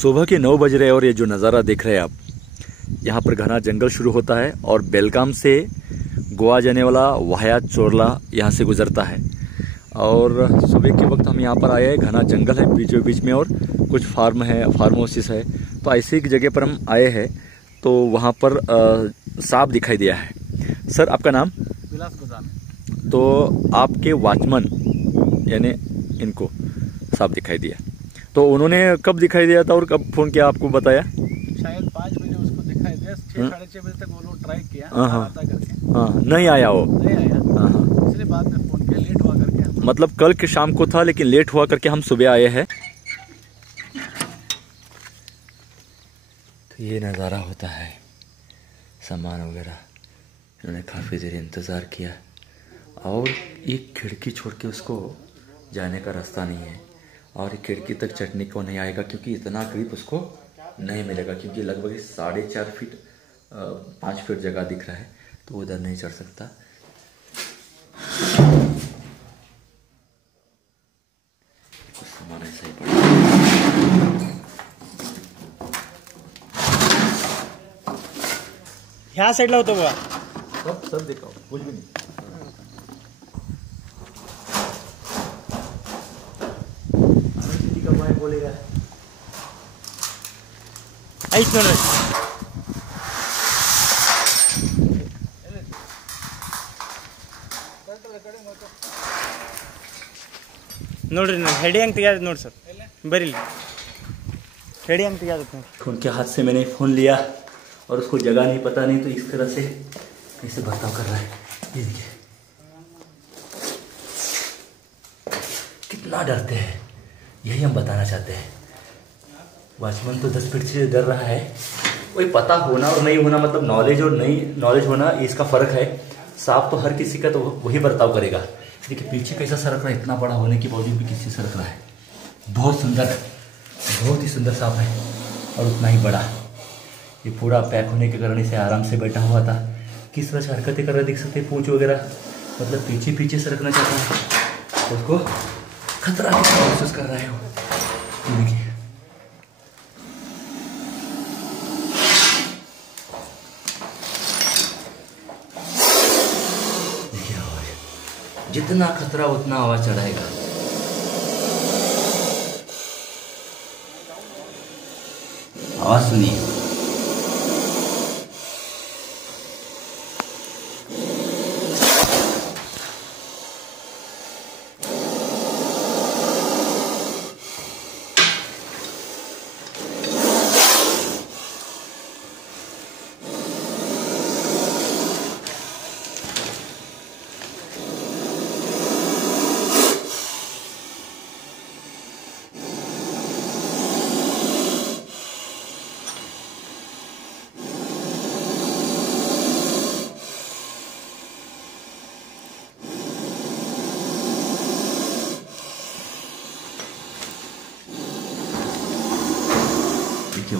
सुबह के 9 बज रहे हैं और ये जो नज़ारा देख रहे हैं आप, यहाँ पर घना जंगल शुरू होता है और बेलगाम से गोवा जाने वाला वाया चोरला यहाँ से गुजरता है। और सुबह के वक्त हम यहाँ पर आए हैं, घना जंगल है बीचों बीच में और कुछ फार्म है, फार्म हाउसेस है। तो ऐसी एक जगह पर हम आए हैं तो वहाँ पर सांप दिखाई दिया है। सर आपका नाम? विलास गोदाम। तो आपके वॉचमैन यानी इनको सांप दिखाई दिया, तो उन्होंने कब दिखाई दिया था और कब फोन किया आपको बताया? शायद 5 बजे उसको दिखाई दिया, 6-6:30 बजे तक वो लोग ट्राई किया आता करके। हाँ, नहीं आया वो, नहीं आया। हाँ, इसलिए बाद में फोन किया, लेट हुआ करके। मतलब कल के शाम को था लेकिन लेट हुआ करके हम सुबह आए हैं। तो ये नज़ारा होता है, सामान वगैरह इन्होंने काफ़ी देर इंतज़ार किया और एक खिड़की छोड़ के उसको जाने का रास्ता नहीं है और खिड़की तक चढ़ने को नहीं आएगा क्योंकि इतना करीब उसको नहीं मिलेगा, क्योंकि लगभग 4.5 फीट 5 फीट जगह दिख रहा है तो उधर नहीं चढ़ सकता। कुछ सामान ऐसा ही पड़ा। ह्या साइडला होतो बघा, सब दिखाओ, कुछ भी नहीं। बोलेगा ನೋಡ್ರಿ ನಾನು ಹೆಡಿ ಹಂಗೆ ತೆಗ್ಯಾದ ನೋಡಿ ಸರ್, ಬರೀ ಹೆಡಿ हंग ತೆಗ್ಯಾದ। उनके हाथ से मैंने फ़ोन लिया और उसको जगह नहीं पता नहीं, तो इस तरह से कैसे बर्ताव कर रहा है। ये देखिए कितना डरते हैं, यही हम बताना चाहते हैं। वॉचमैन तो 10 फीट से डर रहा है। कोई पता होना और नहीं होना, मतलब नॉलेज और नहीं नॉलेज होना, इसका फ़र्क है। सांप तो हर किसी का तो वही बर्ताव करेगा। देखिए पीछे कैसा सरक रहा है, इतना बड़ा होने के बावजूद भी किसी सरक रहा है। बहुत सुंदर, बहुत ही सुंदर सांप है और उतना ही बड़ा। ये पूरा पैक होने के कारण इसे आराम से बैठा हुआ था। किस तरह से हरकतें कर रहे देख सकते हैं, पूंछ वगैरह, मतलब पीछे पीछे सरकना चाहता है। उसको खतरा महसूस कर रहा है वो। देखिए जितना खतरा उतना आवाज चढ़ाएगा। आवाज सुनिए।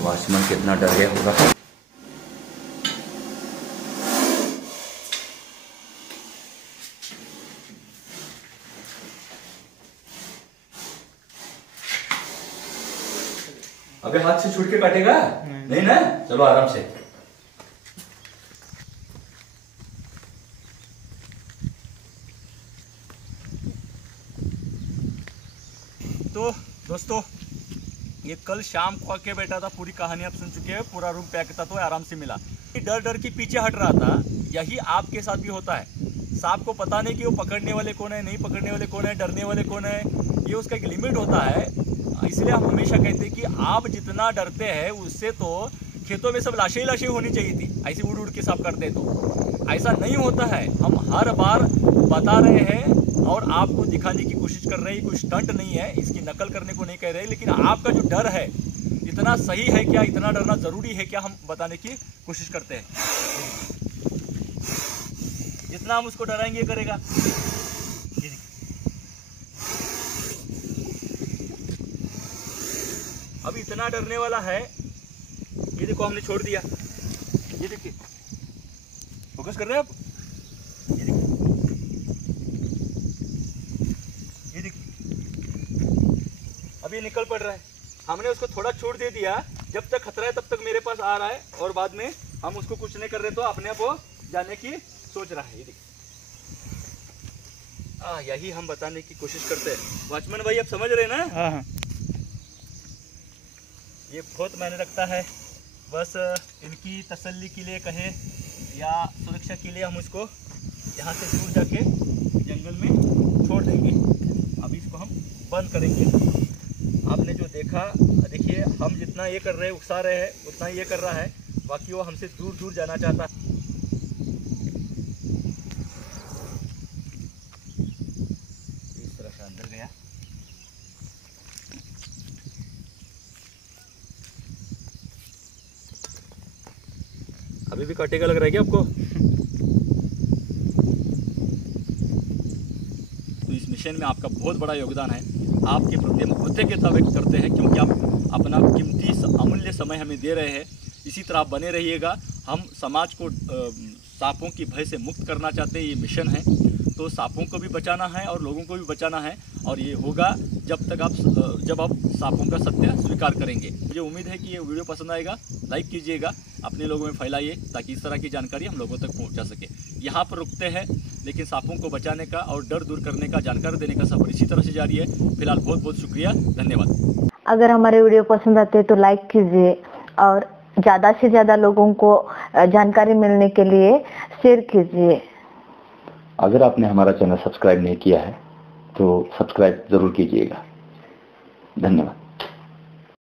वॉचमैन कितना डर गया होगा। अबे हाथ से छूट के काटेगा नहीं ना, चलो आराम से। तो दोस्तों ये कल शाम को आके बैठा था, पूरी कहानी आप सुन चुके हैं, पूरा रूम पैक था तो आराम से मिला। डर डर के पीछे हट रहा था। यही आपके साथ भी होता है। सांप को पता नहीं कि वो पकड़ने वाले कौन है, नहीं पकड़ने वाले कौन है, डरने वाले कौन है, ये उसका एक लिमिट होता है। इसलिए हम हमेशा कहते हैं कि आप जितना डरते हैं उससे तो खेतों में सब लाशें ही लाशें होनी चाहिए थी, ऐसे उड़ उड़ के सांप करते तो। ऐसा नहीं होता है। हम हर बार बता रहे हैं और आपको दिखाने की कोशिश कर रहे हैं। कोई स्टंट नहीं है, इसकी नकल करने को नहीं कह रहे, लेकिन आपका जो डर है इतना सही है क्या, इतना डरना जरूरी है क्या, हम बताने की कोशिश करते हैं। जितना हम उसको डराएंगे करेगा। अब इतना डरने वाला है, ये देखो हमने छोड़ दिया। ये देखिए, फोकस कर रहे हैं आप, ये देखिए, ये देखिए, अब ये निकल पड़ रहा है। हमने उसको थोड़ा छूट दे दिया, जब तक खतरा है तब तक मेरे पास आ रहा है, और बाद में हम उसको कुछ नहीं कर रहे तो अपने आप वो जाने की सोच रहा है। ये देखिए, यही हम बताने की कोशिश करते हैं। वॉचमैन भाई आप समझ रहे हैं ना? हाँ। ये बहुत मायने रखता है। बस इनकी तसल्ली के लिए कहे या सुरक्षा के लिए हम उसको यहाँ से दूर जाके जंगल में छोड़ देंगे। अभी इसको हम बंद करेंगे। आपने जो देखा, देखिए हम जितना ये कर रहे हैं, उकसा रहे हैं, उतना ये कर रहा है, बाकी वो हमसे दूर दूर जाना चाहता है। इस तरह से अंदर गया। अभी भी काटेगा लग रहा है क्या आपको? तो इस मिशन में आपका बहुत बड़ा योगदान है। आपके प्रति हम कृतज्ञता व्यक्त करते हैं, क्योंकि आप अपना कीमती अमूल्य समय हमें दे रहे हैं। इसी तरह आप बने रहिएगा। हम समाज को सांपों की भय से मुक्त करना चाहते हैं, ये मिशन है। तो सांपों को भी बचाना है और लोगों को भी बचाना है, और ये होगा जब आप सांपों का सत्य स्वीकार करेंगे। मुझे उम्मीद है कि ये वीडियो पसंद आएगा। लाइक कीजिएगा, अपने लोगों में फैलाइए, ताकि इस तरह की जानकारी हम लोगों तक पहुंचा सके। यहाँ पर रुकते हैं, लेकिन सांपों को बचाने का और डर दूर करने का, जानकारी देने का सफर इसी तरह से जारी है। फिलहाल बहुत बहुत शुक्रिया, धन्यवाद। अगर हमारे वीडियो पसंद आते हैं तो लाइक कीजिए, और ज़्यादा से ज़्यादा लोगों को जानकारी मिलने के लिए शेयर कीजिए। अगर आपने हमारा चैनल सब्सक्राइब नहीं किया है तो सब्सक्राइब जरूर कीजिएगा। धन्यवाद।